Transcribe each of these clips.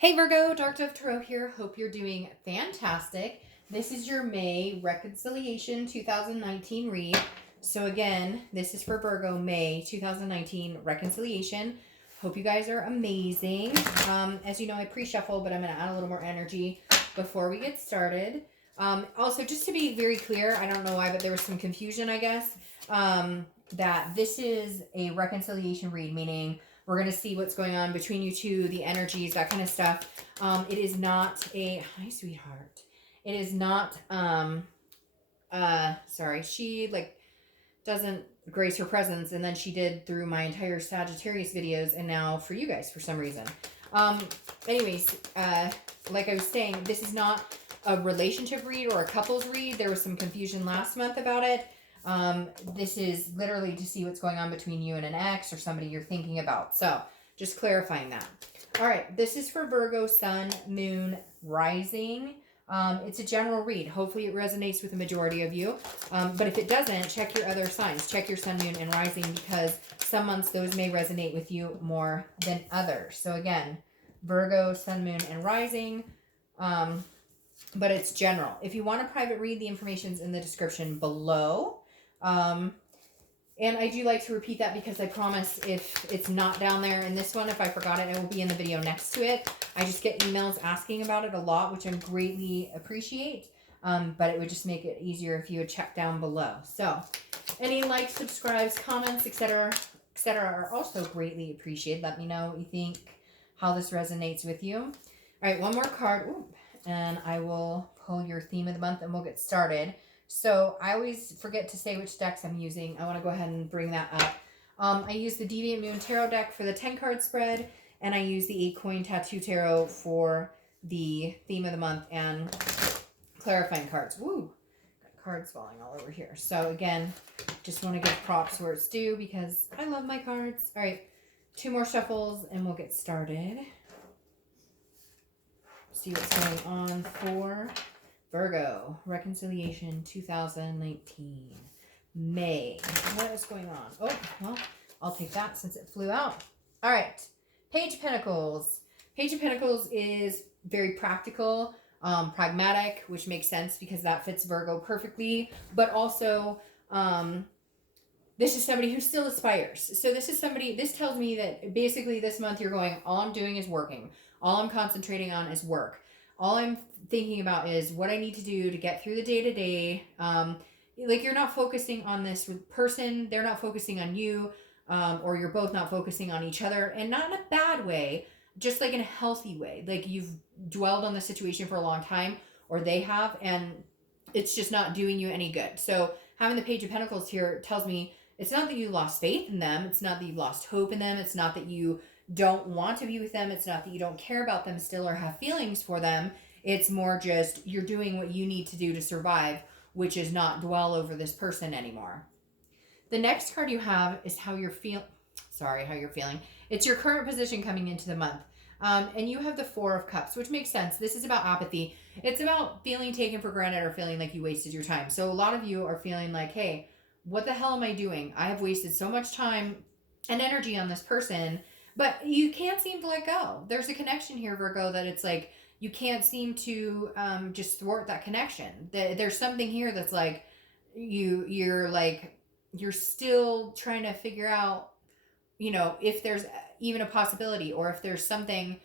Hey Virgo, Dark Dove Tarot here. Hope you're doing fantastic. This is your May Reconciliation 2019 read. So again, this is for Virgo, May 2019 Reconciliation. Hope you guys are amazing. As you know, I pre-shuffle, but I'm going to add a little more energy before we get started. Also, just to be very clear, I don't know why, but there was some confusion, I guess, that this is a reconciliation read, meaning we're going to see what's going on between you two, the energies, that kind of stuff. It is not a... Hi, sweetheart. It is not... sorry. She, doesn't grace her presence, and then she did through my entire Sagittarius videos, and now for you guys for some reason. Anyways, like I was saying, this is not a relationship read or a couples read. There was some confusion last month about it. This is literally to see what's going on between you and an ex or somebody you're thinking about. So just clarifying that. All right. This is for Virgo, Sun, Moon, Rising. It's a general read. Hopefully it resonates with the majority of you. But if it doesn't, check your other signs. Check your Sun, Moon, and Rising, because some months those may resonate with you more than others. So again, Virgo, Sun, Moon, and Rising. But it's general. If you want a private read, the information's in the description below. And I do like to repeat that because I promise if it's not down there in this one, if I forgot it, it will be in the video next to it. I just get emails asking about it a lot, which I greatly appreciate. But it would just make it easier if you would check down below. So any likes, subscribes, comments, etc., are also greatly appreciated. Let me know what you think, how this resonates with you. All right, one more card. Ooh, and I will pull your theme of the month and we'll get started. So I always forget to say which decks I'm using. I want to go ahead and bring that up. I use the Deviant Moon Tarot deck for the 10-card spread, and I use the 8-coin Tattoo Tarot for the theme of the month and clarifying cards. Woo! Got cards falling all over here. So again, just want to give props where it's due because I love my cards. All right, 2 more shuffles and we'll get started. See what's going on for Virgo, Reconciliation 2019, May. What is going on? Oh, well, I'll take that since it flew out. All right, Page of Pentacles. Page of Pentacles is very practical, pragmatic, which makes sense because that fits Virgo perfectly. But also, this is somebody who still aspires. So this is somebody, this tells me that basically this month you're going, all I'm doing is working. All I'm concentrating on is work. All I'm thinking about is what I need to do to get through the day-to-day. Like you're not focusing on this person. They're not focusing on you, or you're both not focusing on each other, and not in a bad way, just like in a healthy way. Like you've dwelled on the situation for a long time, or they have, and it's just not doing you any good. So having the Page of Pentacles here tells me it's not that you lost faith in them. It's not that you lost hope in them. It's not that you don't want to be with them. It's not that you don't care about them still or have feelings for them. It's more just you're doing what you need to do to survive, which is not dwell over this person anymore. The next card you have is how you're feeling. It's your current position coming into the month. And you have the 4 of Cups, which makes sense. This is about apathy. It's about feeling taken for granted or feeling like you wasted your time. So a lot of you are feeling like, hey, what the hell am I doing? I have wasted so much time and energy on this person. But you can't seem to let go. There's a connection here, Virgo, that it's like you can't seem to just thwart that connection. There's something here that's like you're still trying to figure out, if there's even a possibility or if there's something,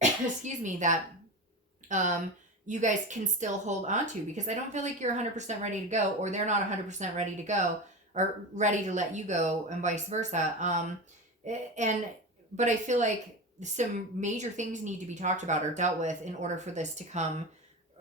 excuse me, that you guys can still hold on to, because I don't feel like you're 100% ready to go, or they're not 100% ready to go or ready to let you go, and vice versa. But I feel like some major things need to be talked about or dealt with in order for this to come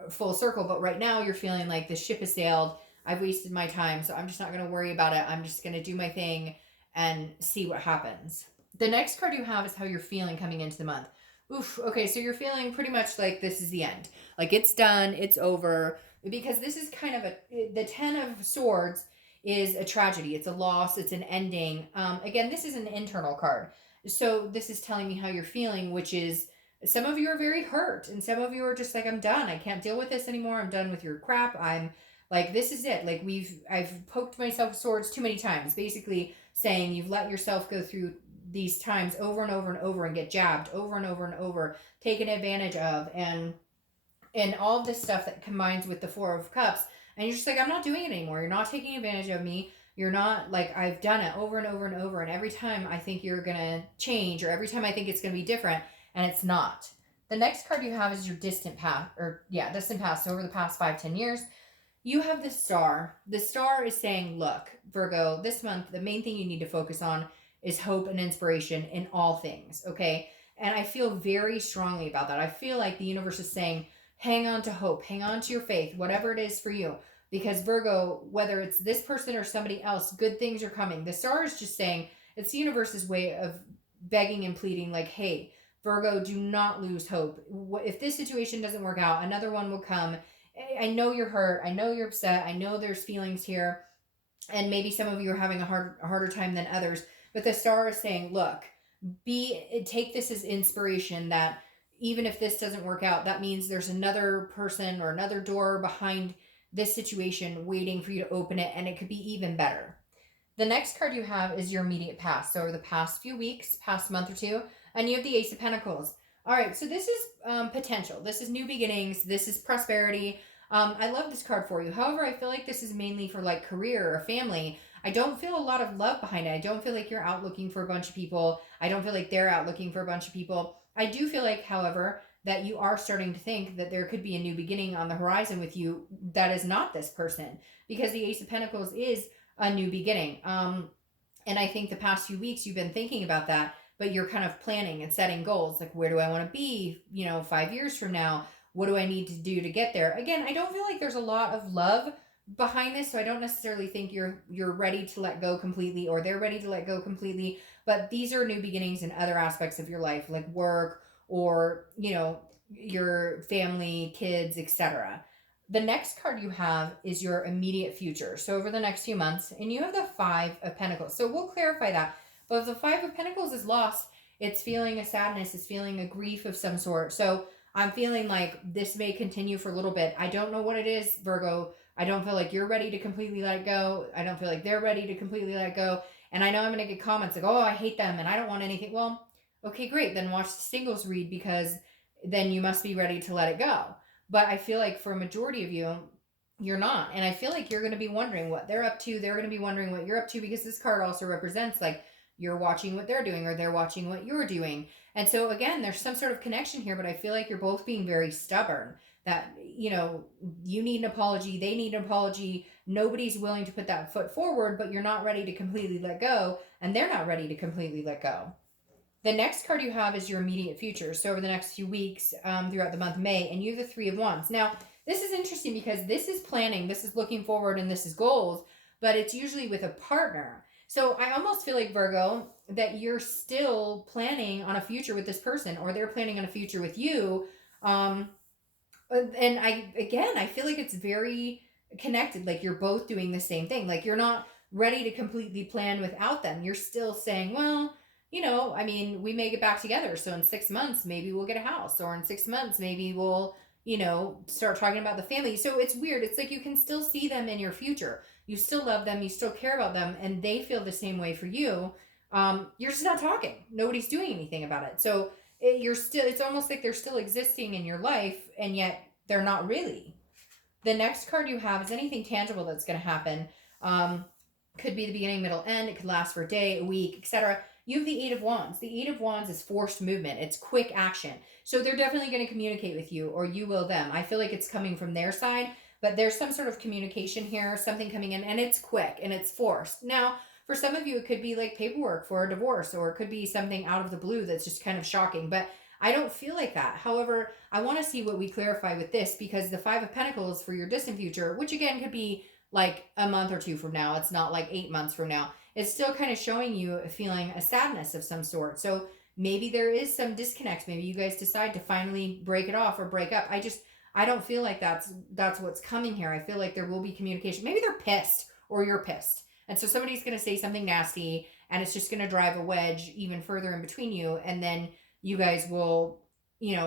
full circle. But right now you're feeling like the ship has sailed. I've wasted my time, so I'm just not going to worry about it. I'm just going to do my thing and see what happens. The next card you have is how you're feeling coming into the month. Oof. Okay, so you're feeling pretty much like this is the end. Like it's done. It's over. Because this is kind of the 10 of Swords is a tragedy. It's a loss. It's an ending. Again, this is an internal card. So this is telling me how you're feeling, which is some of you are very hurt and some of you are just like, I'm done. I can't deal with this anymore. I'm done with your crap. I'm like, this is it. Like I've poked myself with swords too many times, basically saying you've let yourself go through these times over and over and over and get jabbed over and over and over, taken advantage of, and all of this stuff that combines with the Four of Cups. And you're just like, I'm not doing it anymore. You're not taking advantage of me. You're not, like, I've done it over and over and over. And every time I think you're going to change, or every time I think it's going to be different, and it's not. The next card you have is your distant past, distant past. So over the past 5-10 years, you have the Star. The Star is saying, look, Virgo, this month, the main thing you need to focus on is hope and inspiration in all things, okay? And I feel very strongly about that. I feel like the universe is saying, hang on to hope, hang on to your faith, whatever it is for you. Because Virgo, whether it's this person or somebody else, good things are coming. The Star is just saying, it's the universe's way of begging and pleading, like, hey, Virgo, do not lose hope. If this situation doesn't work out, another one will come. I know you're hurt. I know you're upset. I know there's feelings here. And maybe some of you are having a harder time than others. But the Star is saying, look, take this as inspiration that even if this doesn't work out, that means there's another person or another door behind this situation waiting for you to open it, and it could be even better. The next card you have is your immediate past. So over the past few weeks, past month or two, and you have the Ace of Pentacles. All right, so this is potential. This is new beginnings. This is prosperity. I love this card for you. However, I feel like this is mainly for like career or family. I don't feel a lot of love behind it. I don't feel like you're out looking for a bunch of people. I don't feel like they're out looking for a bunch of people. I do feel like, however, that you are starting to think that there could be a new beginning on the horizon with you that is not this person, because the Ace of Pentacles is a new beginning. And I think the past few weeks you've been thinking about that, but you're kind of planning and setting goals. Like, where do I want to be, 5 years from now? What do I need to do to get there? Again, I don't feel like there's a lot of love behind this, so I don't necessarily think you're ready to let go completely, or they're ready to let go completely. But these are new beginnings in other aspects of your life, like work, or your family, kids, etc. The next card you have is your immediate future. So over the next few months, and you have the Five of Pentacles. So we'll clarify that. But if the Five of Pentacles is lost, it's feeling a sadness, it's feeling a grief of some sort. So I'm feeling like this may continue for a little bit. I don't know what it is, Virgo. I don't feel like you're ready to completely let it go. I don't feel like they're ready to completely let it go. And I know I'm going to get comments like, oh, I hate them and I don't want anything. Well, okay, great. Then watch the singles read, because then you must be ready to let it go. But I feel like for a majority of you, you're not. And I feel like you're going to be wondering what they're up to. They're going to be wondering what you're up to, because this card also represents like you're watching what they're doing, or they're watching what you're doing. And so again, there's some sort of connection here, but I feel like you're both being very stubborn. That, you need an apology, they need an apology. Nobody's willing to put that foot forward, but you're not ready to completely let go, and they're not ready to completely let go. The next card you have is your immediate future. So over the next few weeks, throughout the month of May, and you have the Three of Wands. Now, this is interesting because this is planning, this is looking forward, and this is goals, but it's usually with a partner. So I almost feel like, Virgo, that you're still planning on a future with this person, or they're planning on a future with you. And I feel like it's very connected. Like you're both doing the same thing. Like you're not ready to completely plan without them. You're still saying, well, we may get back together. So in 6 months, maybe we'll get a house, or in 6 months, maybe we'll, start talking about the family. So it's weird. It's like you can still see them in your future. You still love them. You still care about them, and they feel the same way for you. You're just not talking. Nobody's doing anything about it. So it's almost like they're still existing in your life, and yet they're not really. The next card you have is anything tangible that's going to happen. Could be the beginning, middle, end. It could last for a day, a week, etc. You have the Eight of Wands. The Eight of Wands is forced movement. It's quick action. So they're definitely going to communicate with you, or you will them. I feel like it's coming from their side, but there's some sort of communication here, something coming in, and it's quick and it's forced. Now, for some of you, it could be like paperwork for a divorce, or it could be something out of the blue that's just kind of shocking, but I don't feel like that. However, I want to see what we clarify with this, because the Five of Pentacles for your distant future, which again could be like a month or two from now, it's not like 8 months from now, it's still kind of showing you feeling a sadness of some sort. So maybe there is some disconnect. Maybe you guys decide to finally break it off or break up. I don't feel like that's what's coming here. I feel like there will be communication. Maybe they're pissed, or you're pissed. And so somebody's going to say something nasty, and it's just going to drive a wedge even further in between you. And then you guys will,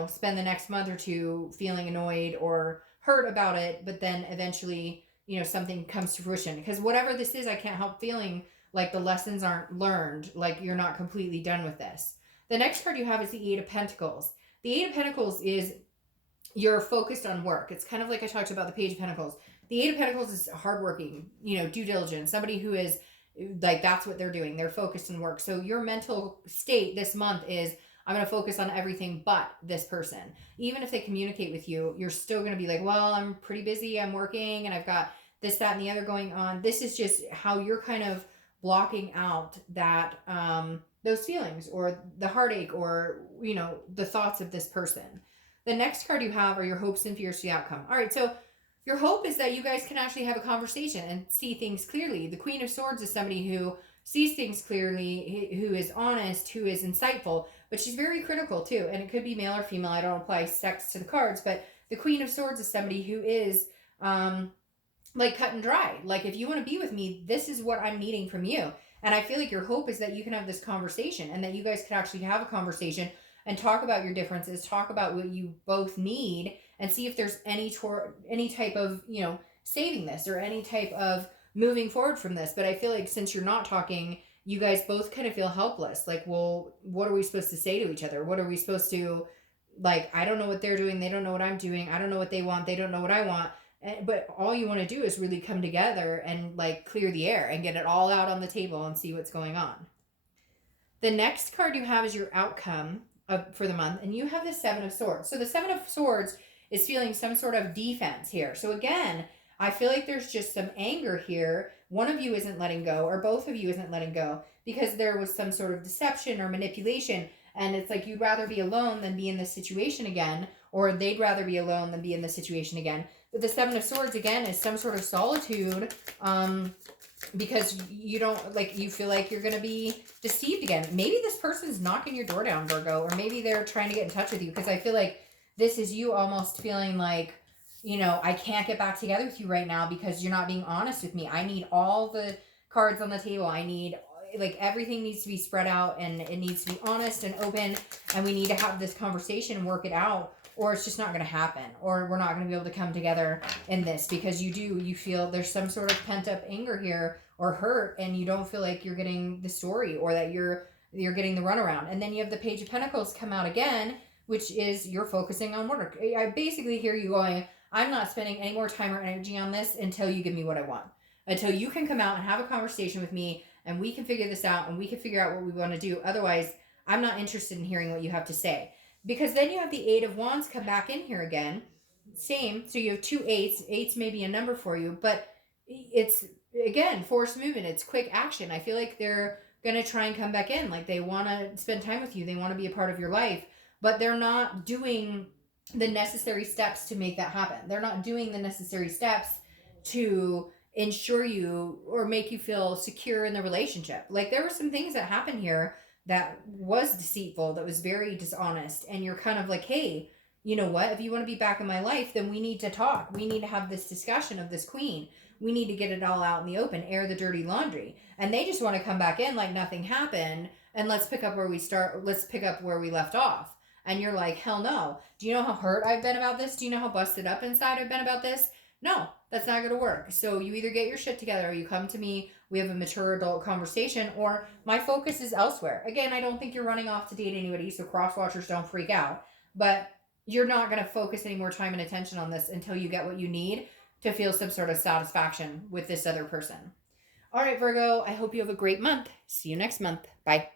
spend the next month or two feeling annoyed or hurt about it. But then eventually, something comes to fruition. Because whatever this is, I can't help feeling like the lessons aren't learned, like you're not completely done with this. The next card you have is the Eight of Pentacles. The Eight of Pentacles is you're focused on work. It's kind of like I talked about the Page of Pentacles. The Eight of Pentacles is hardworking, due diligence, somebody who is like, that's what they're doing. They're focused on work. So your mental state this month is, I'm going to focus on everything but this person. Even if they communicate with you, you're still going to be like, well, I'm pretty busy. I'm working and I've got this, that, and the other going on. This is just how you're kind of blocking out that, those feelings or the heartache or, the thoughts of this person. The next card you have are your hopes and fears to the outcome. All right, so your hope is that you guys can actually have a conversation and see things clearly. The Queen of Swords is somebody who sees things clearly, who is honest, who is insightful, but she's very critical too. And it could be male or female. I don't apply sex to the cards, but the Queen of Swords is somebody who is like cut and dry. Like, if you want to be with me, this is what I'm needing from you. And I feel like your hope is that you can have this conversation and that you guys can actually have a conversation and talk about your differences, talk about what you both need, and see if there's any type of, saving this or any type of moving forward from this. But I feel like since you're not talking, you guys both kind of feel helpless. Like, well, what are we supposed to say to each other? What are we supposed to, like, I don't know what they're doing. They don't know what I'm doing. I don't know what they want. They don't know what I want. But all you want to do is really come together and like clear the air and get it all out on the table and see what's going on. The next card you have is your outcome for the month, and you have the Seven of Swords. So the Seven of Swords is feeling some sort of defense here. So again, I feel like there's just some anger here. One of you isn't letting go, or both of you isn't letting go, because there was some sort of deception or manipulation, and it's like you'd rather be alone than be in this situation again, or they'd rather be alone than be in this situation again. But the Seven of Swords, again, is some sort of solitude, because you don't, like, you feel like you're going to be deceived again. Maybe this person's knocking your door down, Virgo, or maybe they're trying to get in touch with you, because I feel like this is you almost feeling like, I can't get back together with you right now because you're not being honest with me. I need all the cards on the table. I need, like, everything needs to be spread out, and it needs to be honest and open, and we need to have this conversation and work it out, or it's just not going to happen, or we're not going to be able to come together in this, because you feel there's some sort of pent up anger here or hurt, and you don't feel like you're getting the story, or that you're getting the runaround. And then you have the Page of Pentacles come out again, which is you're focusing on work. I basically hear you going, I'm not spending any more time or energy on this until you give me what I want, until you can come out and have a conversation with me and we can figure this out and we can figure out what we want to do. Otherwise, I'm not interested in hearing what you have to say. Because then you have the Eight of Wands come back in here again. Same. So you have two eights. Eights may be a number for you, but it's, again, forced movement. It's quick action. I feel like they're going to try and come back in. Like, they want to spend time with you. They want to be a part of your life, but they're not doing the necessary steps to make that happen. They're not doing the necessary steps to ensure you or make you feel secure in the relationship. Like, there were some things that happened here that was deceitful, that was very dishonest, and you're kind of like, hey, you know what, if you want to be back in my life, then we need to talk. We need to have this discussion of this queen. We need to get it all out in the open, air the dirty laundry. And they just want to come back in like nothing happened, and let's pick up where we left off. And you're like, hell no. Do you know how hurt I've been about this? Do you know how busted up inside I've been about this? No, that's not going to work. So you either get your shit together, or you come to me, we have a mature adult conversation, or my focus is elsewhere. Again, I don't think you're running off to date anybody, so cross watchers don't freak out. But you're not going to focus any more time and attention on this until you get what you need to feel some sort of satisfaction with this other person. All right, Virgo, I hope you have a great month. See you next month. Bye.